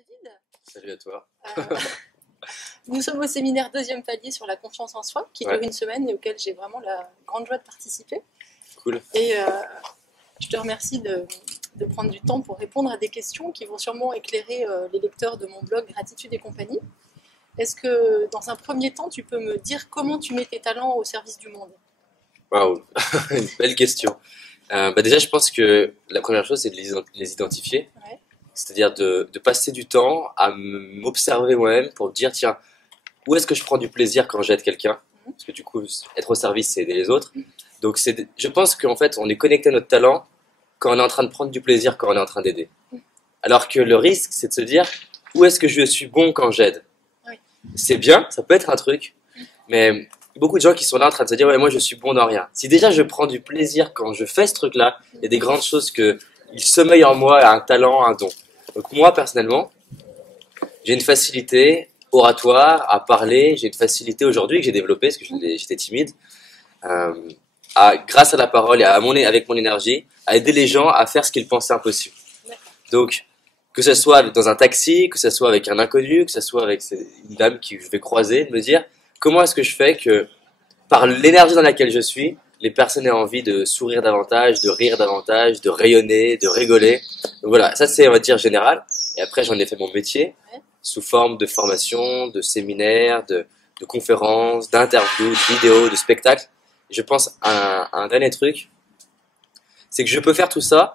David. Salut à toi. Euh, Nous sommes au séminaire deuxième palier sur la confiance en soi, qui dure une semaine et auquel j'ai vraiment la grande joie de participer. Cool. Et je te remercie de prendre du temps pour répondre à des questions qui vont sûrement éclairer les lecteurs de mon blog Gratitude et compagnie. Est-ce que, dans un premier temps, tu peux me dire comment tu mets tes talents au service du monde? Waouh, une belle question. Déjà, je pense que la première chose, c'est de les identifier. Ouais. C'est-à-dire de passer du temps à m'observer moi-même pour me dire, tiens, où est-ce que je prends du plaisir quand j'aide quelqu'un? Parce que du coup, être au service, c'est aider les autres. Donc, je pense qu'en fait, on est connecté à notre talent quand on est en train de prendre du plaisir, quand on est en train d'aider. Alors que le risque, c'est de se dire, où est-ce que je suis bon quand j'aide? Oui. C'est bien, ça peut être un truc, mais beaucoup de gens qui sont là en train de se dire, ouais, moi, je suis bon dans rien. Si déjà je prends du plaisir quand je fais ce truc-là, il y a des grandes choses il sommeille en moi un talent, un don. Donc moi, personnellement, j'ai une facilité oratoire à parler, j'ai une facilité aujourd'hui que j'ai développée, parce que j'étais timide, grâce à la parole et avec mon énergie, à aider les gens à faire ce qu'ils pensaient impossible. Donc, que ce soit dans un taxi, que ce soit avec un inconnu, que ce soit avec une dame que je vais croiser, de me dire comment est-ce que je fais que, par l'énergie dans laquelle je suis, les personnes aient envie de sourire davantage, de rire davantage, de rayonner, de rigoler. Donc voilà, ça c'est, on va dire, général. Et après, j'en ai fait mon métier, sous forme de formation, de séminaires, de conférences, d'interviews, de vidéos, de spectacles. Et je pense à un dernier truc, c'est que je peux faire tout ça,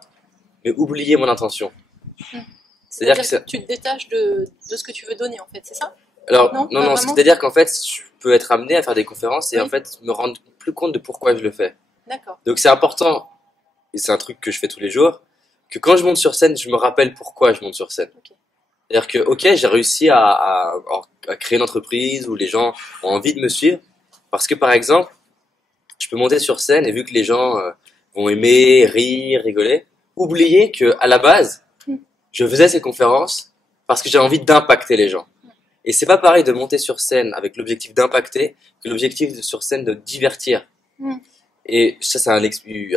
mais oublier mon intention. C'est-à-dire que tu te détaches de ce que tu veux donner, en fait, c'est ça? Alors, non, c'est-à-dire qu'en fait, je peux être amené à faire des conférences et en fait, me rendre plus compte de pourquoi je le fais. D'accord. Donc c'est important, et c'est un truc que je fais tous les jours, que quand je monte sur scène, je me rappelle pourquoi je monte sur scène. C'est-à-dire que, j'ai réussi à créer une entreprise où les gens ont envie de me suivre, parce que par exemple, je peux monter sur scène et vu que les gens vont aimer, rire, rigoler, oublier que à la base, je faisais ces conférences parce que j'ai envie d'impacter les gens. Et c'est pas pareil de monter sur scène avec l'objectif d'impacter que l'objectif sur scène de divertir. Et ça, c'est un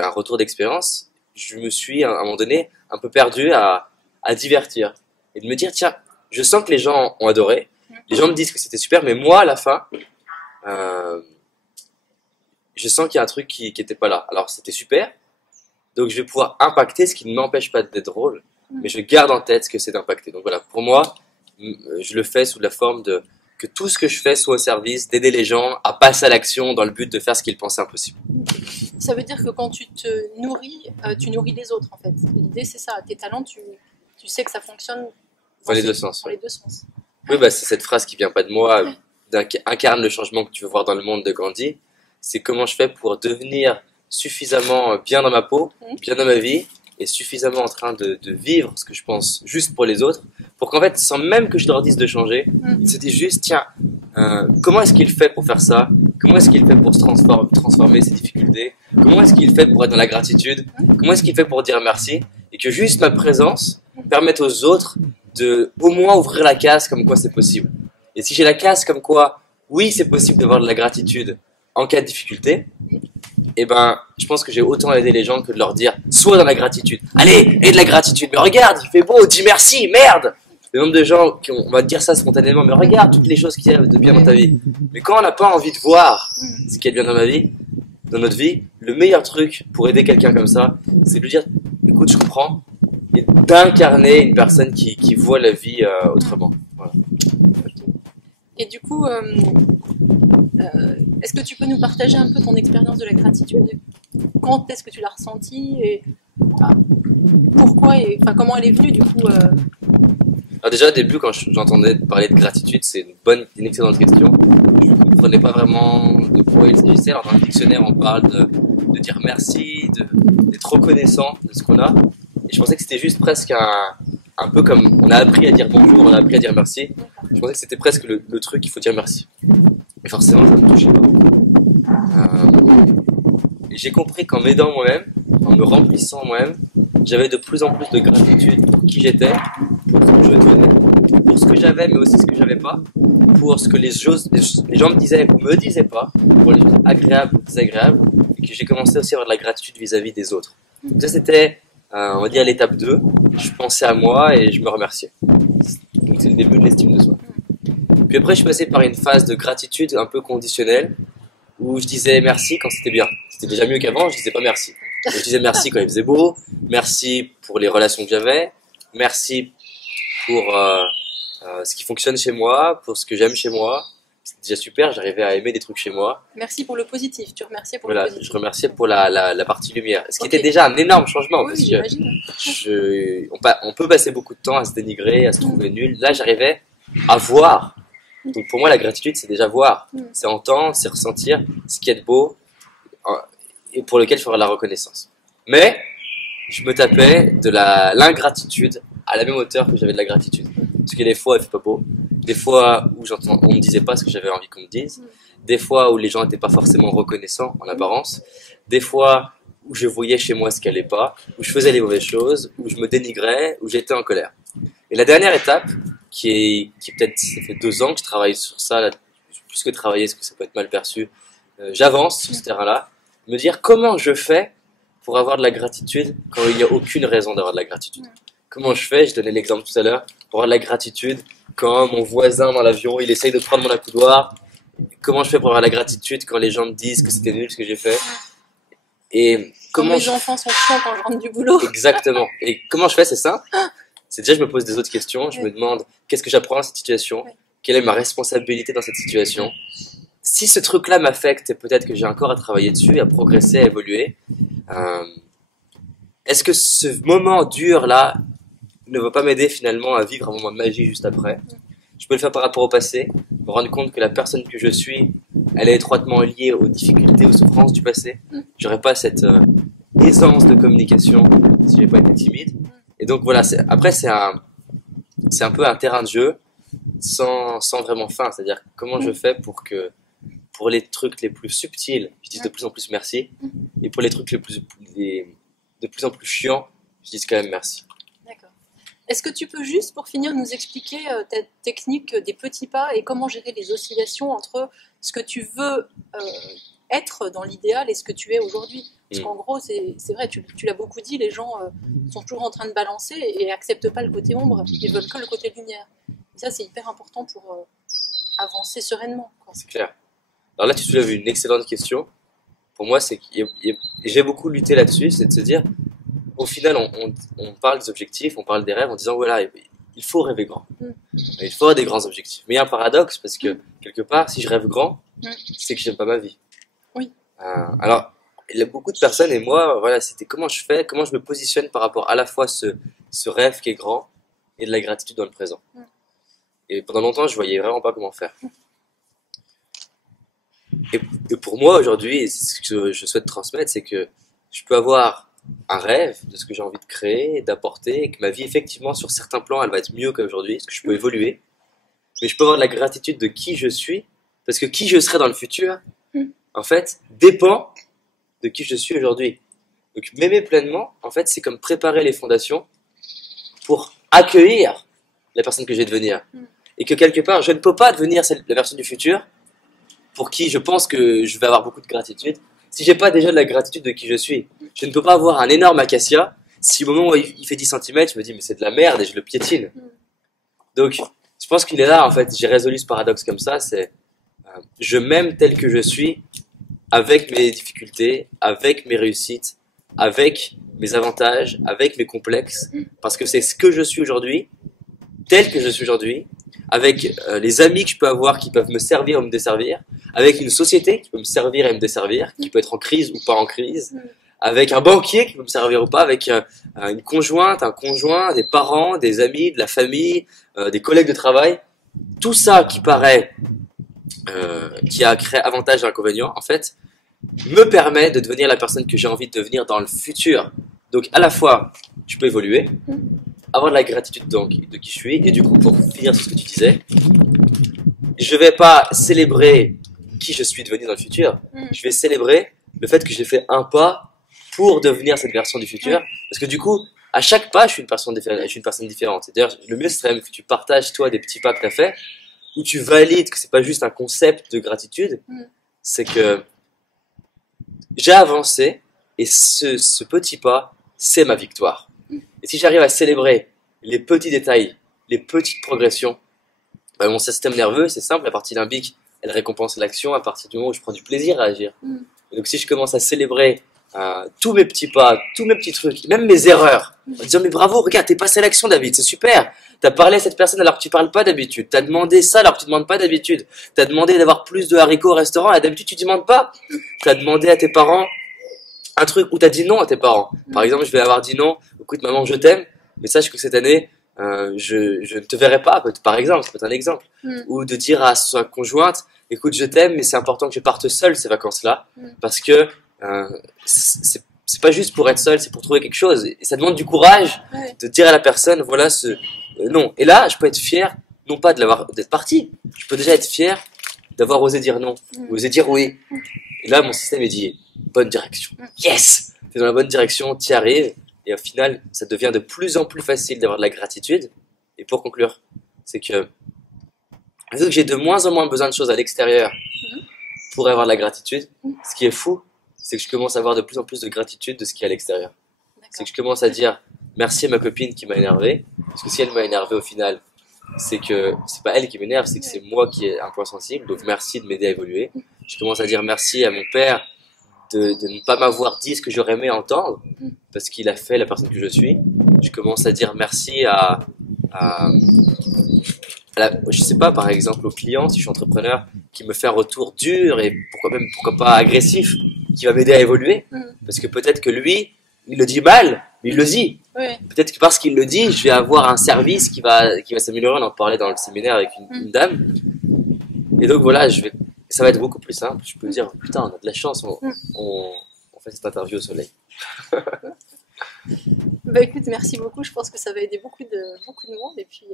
retour d'expérience. Je me suis, à un moment donné, un peu perdu à divertir. Et de me dire, tiens, je sens que les gens ont adoré. Les gens me disent que c'était super, mais moi, à la fin, je sens qu'il y a un truc qui était pas là. Alors, c'était super. Donc, je vais pouvoir impacter, ce qui ne m'empêche pas d'être drôle. Mais je garde en tête ce que c'est d'impacter. Donc voilà, pour moi, je le fais sous la forme que tout ce que je fais soit au service d'aider les gens à passer à l'action dans le but de faire ce qu'ils pensaient impossible. Ça veut dire que quand tu te nourris, tu nourris les autres en fait. L'idée c'est ça, tes talents, tu sais que ça fonctionne dans les deux sens. Dans les deux sens. Oui, c'est cette phrase qui vient pas de moi, incarne le changement que tu veux voir dans le monde de Gandhi. C'est comment je fais pour devenir suffisamment bien dans ma peau, bien dans ma vie, et suffisamment en train de vivre ce que je pense juste pour les autres, pour qu'en fait, sans même que je leur dise de changer, ils se disent juste, tiens, comment est-ce qu'il fait pour faire ça? Comment est-ce qu'il fait pour se transformer ses difficultés? Comment est-ce qu'il fait pour être dans la gratitude? Comment est-ce qu'il fait pour dire merci? Et que juste ma présence permette aux autres de au moins ouvrir la case comme quoi c'est possible. Et si j'ai la case comme quoi, oui, c'est possible d'avoir de la gratitude en cas de difficulté, eh ben, je pense que j'ai autant aidé les gens que de leur dire sois dans la gratitude. Allez, aie de la gratitude. Mais regarde, il fait beau, dis merci, merde. Le nombre de gens on va dire ça spontanément, mais regarde toutes les choses qu'il y a de bien dans ta vie. Mais quand on n'a pas envie de voir ce qui est bien dans notre vie, le meilleur truc pour aider quelqu'un comme ça, c'est de lui dire écoute, je comprends, et d'incarner une personne qui voit la vie autrement. Voilà. Et du coup, est-ce que tu peux nous partager un peu ton expérience de la gratitude? Quand est-ce que tu l'as ressentie et pourquoi et comment elle est venue du coup Alors déjà au début quand j'entendais parler de gratitude, c'est une excellente question. Je ne comprenais pas vraiment de quoi il s'agissait. Alors dans le dictionnaire on parle de dire merci, d'être reconnaissant de ce qu'on a. Et je pensais que c'était juste presque un peu comme on a appris à dire bonjour, on a appris à dire merci. Je pensais que c'était presque le truc qu'il faut dire merci. Mais forcément, ça ne me touchait pas beaucoup. Et j'ai compris qu'en m'aidant moi-même, en me remplissant moi-même, j'avais de plus en plus de gratitude pour qui j'étais, pour ce que je donnais, pour ce que j'avais, mais aussi ce que j'avais pas, pour ce que les gens me disaient ou me disaient pas, pour les choses agréables ou désagréables, et que j'ai commencé aussi à avoir de la gratitude vis-à-vis des autres. Donc ça, c'était, on va dire, l'étape 2. Je pensais à moi et je me remerciais. Donc c'est le début de l'estime de soi. Puis après, je suis passé par une phase de gratitude un peu conditionnelle, où je disais merci quand c'était bien. C'était déjà mieux qu'avant, je disais pas merci. Donc, je disais merci quand il faisait beau, merci pour les relations que j'avais, merci pour ce qui fonctionne chez moi, pour ce que j'aime chez moi. C'était déjà super, j'arrivais à aimer des trucs chez moi. Merci pour le positif, tu remerciais pour Voilà, le positif. je remerciais pour la partie lumière. Ce qui Ok. était déjà un énorme changement, Oui, parce que j'imagine. on peut passer beaucoup de temps à se dénigrer, à se trouver nul. Là, j'arrivais à voir. Donc pour moi, la gratitude, c'est déjà voir. C'est entendre, c'est ressentir ce qui est de beau et pour lequel il faudra la reconnaissance. Mais je me tapais de l'ingratitude à la même hauteur que j'avais de la gratitude. Parce que des fois, il fait pas beau. Des fois où on me disait pas ce que j'avais envie qu'on me dise. Des fois où les gens n'étaient pas forcément reconnaissants en apparence. Des fois où je voyais chez moi ce qui allait pas, où je faisais les mauvaises choses, où je me dénigrais, où j'étais en colère. Et la dernière étape, qui est peut-être, ça fait 2 ans que je travaille sur ça, là, plus que travailler, parce que ça peut être mal perçu, j'avance sur ce terrain-là, me dire comment je fais pour avoir de la gratitude quand il n'y a aucune raison d'avoir de la gratitude. Comment je fais, je donnais l'exemple tout à l'heure, pour avoir de la gratitude quand mon voisin dans l'avion, il essaye de prendre mon accoudoir. Comment je fais pour avoir de la gratitude quand les gens me disent que c'était nul ce que j'ai fait. Et Quand comment mes enfants sont chiants quand je rentre du boulot. Exactement. Et comment je fais, c'est simple. C'est déjà, je me pose des autres questions. Je me demande, qu'est-ce que j'apprends dans cette situation? Quelle est ma responsabilité dans cette situation? Si ce truc-là m'affecte, peut-être que j'ai encore à travailler dessus, à progresser, à évoluer. Est-ce que ce moment dur-là ne va pas m'aider finalement à vivre un moment de magie juste après? Je peux le faire par rapport au passé, me rendre compte que la personne que je suis, elle est étroitement liée aux difficultés, aux souffrances du passé. J'aurais pas cette aisance de communication si j'avais pas été timide. Et donc voilà, après c'est un peu un terrain de jeu sans vraiment fin. C'est-à-dire comment je fais pour les trucs les plus subtils, je dis de plus en plus merci, et pour les trucs de plus en plus chiants, je dis quand même merci. D'accord. Est-ce que tu peux juste, pour finir, nous expliquer ta technique des petits pas et comment gérer les oscillations entre ce que tu veux être dans l'idéal et ce que tu es aujourd'hui? Parce qu'en gros, c'est vrai, tu l'as beaucoup dit, les gens sont toujours en train de balancer et acceptent pas le côté ombre, ils veulent que le côté lumière. Et ça, c'est hyper important pour avancer sereinement. C'est clair. Alors là, tu soulèves une excellente question. Pour moi, j'ai beaucoup lutté là-dessus, c'est de se dire, au final, on parle des objectifs, on parle des rêves en disant, voilà, il faut rêver grand. Il faut avoir des grands objectifs. Mais il y a un paradoxe parce que, quelque part, si je rêve grand, c'est que j'aime pas ma vie. Oui. Alors, il y a beaucoup de personnes et moi, voilà, c'était comment je fais, comment je me positionne par rapport à la fois ce rêve qui est grand et de la gratitude dans le présent. Et pendant longtemps, je voyais vraiment pas comment faire. Et pour moi, aujourd'hui, ce que je souhaite transmettre, c'est que je peux avoir un rêve de ce que j'ai envie de créer, d'apporter, et que ma vie, effectivement, sur certains plans, elle va être mieux qu'aujourd'hui, parce que je peux évoluer. Mais je peux avoir de la gratitude de qui je suis, parce que qui je serai dans le futur, en fait, dépend de qui je suis aujourd'hui. Donc, m'aimer pleinement, en fait, c'est comme préparer les fondations pour accueillir la personne que je vais devenir. Et que quelque part, je ne peux pas devenir la version du futur pour qui je pense que je vais avoir beaucoup de gratitude si j'ai pas déjà de la gratitude de qui je suis. Je ne peux pas avoir un énorme acacia si au moment où il fait 10 cm, je me dis mais c'est de la merde et je le piétine. Donc, je pense qu'il est là, en fait, j'ai résolu ce paradoxe comme ça, c'est je m'aime tel que je suis, avec mes difficultés, avec mes réussites, avec mes avantages, avec mes complexes, parce que c'est ce que je suis aujourd'hui, tel que je suis aujourd'hui, avec les amis que je peux avoir qui peuvent me servir ou me desservir, avec une société qui peut me servir et me desservir, qui peut être en crise ou pas en crise, avec un banquier qui peut me servir ou pas, avec une conjointe, un conjoint, des parents, des amis, de la famille, des collègues de travail. Tout ça qui paraît, qui a créé avantages et inconvénients, en fait, me permet de devenir la personne que j'ai envie de devenir dans le futur. Donc à la fois, je peux évoluer, avoir de la gratitude donc de qui je suis, et du coup, pour finir sur ce que tu disais, je vais pas célébrer qui je suis devenu dans le futur, je vais célébrer le fait que j'ai fait un pas pour devenir cette version du futur, parce que du coup, à chaque pas, je suis une personne différente. C'est-à-dire, le mieux serait même que tu partages toi des petits pas que tu as fait, où tu valides que c'est pas juste un concept de gratitude, c'est que j'ai avancé, et ce petit pas, c'est ma victoire. Et si j'arrive à célébrer les petits détails les petites progressions. Mon système nerveux, c'est simple, la partie limbique, elle récompense l'action à partir du moment où je prends du plaisir à agir. Et donc si je commence à célébrer tous mes petits pas, tous mes petits trucs, même mes erreurs, en disant mais bravo, regarde, t'es passé à l'action David, c'est super. T'as parlé à cette personne alors que tu parles pas d'habitude. T'as demandé ça alors que tu demandes pas d'habitude. T'as demandé d'avoir plus de haricots au restaurant et d'habitude tu demandes pas. T'as demandé à tes parents un truc où t'as dit non à tes parents. Par exemple, je vais avoir dit non, écoute maman, je t'aime, mais sache que cette année, je ne te verrai pas, par exemple, ça peut être un exemple. Ou de dire à sa conjointe, écoute, je t'aime, mais c'est important que je parte seule ces vacances-là, parce que c'est pas juste pour être seul, c'est pour trouver quelque chose. Et ça demande du courage de dire à la personne, voilà ce non. Et là, je peux être fier, non pas d'être parti, je peux déjà être fier d'avoir osé dire non, osé dire oui. Et là, mon système est dit, bonne direction. Yes! T'es dans la bonne direction, t'y arrives. Et au final, ça devient de plus en plus facile d'avoir de la gratitude. Et pour conclure, c'est que vu que j'ai de moins en moins besoin de choses à l'extérieur pour avoir de la gratitude, ce qui est fou, c'est que je commence à avoir de plus en plus de gratitude de ce qui est à l'extérieur. C'est que je commence à dire merci à ma copine qui m'a énervé, parce que si elle m'a énervé au final, c'est que c'est pas elle qui m'énerve, c'est que c'est moi qui ai un point sensible, donc merci de m'aider à évoluer. Je commence à dire merci à mon père de ne pas m'avoir dit ce que j'aurais aimé entendre, parce qu'il a fait la personne que je suis. Je commence à dire merci je sais pas, par exemple, au client, si je suis entrepreneur, qui me fait un retour dur et pourquoi pas agressif, qui va m'aider à évoluer. Parce que peut-être que lui, il le dit mal, mais il le dit. Peut-être que parce qu'il le dit, je vais avoir un service qui va s'améliorer. On en parlait dans le séminaire avec une dame. Et donc voilà, ça va être beaucoup plus simple. Je peux dire, putain, on a de la chance, on fait cette interview au soleil. Bah écoute, merci beaucoup. Je pense que ça va aider beaucoup de monde. Et puis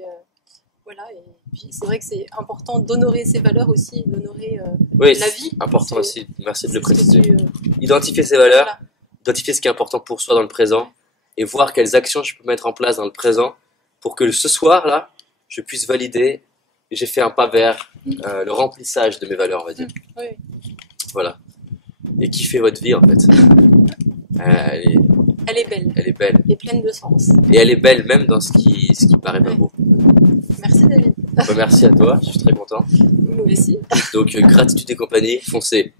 voilà. Et puis c'est vrai que c'est important d'honorer ses valeurs aussi, d'honorer la vie. Important aussi. Merci de le préciser. Identifier ses valeurs, identifier ce qui est important pour soi dans le présent, et voir quelles actions je peux mettre en place dans le présent pour que ce soir là, je puisse valider. J'ai fait un pas vers le remplissage de mes valeurs, on va dire. Voilà. Et kiffez votre vie en fait. Elle est belle. Elle est belle. Et pleine de sens. Et elle est belle même dans ce qui paraît pas beau. Merci David. Merci à toi, je suis très content. Nous aussi. Donc gratitude et compagnie, foncez.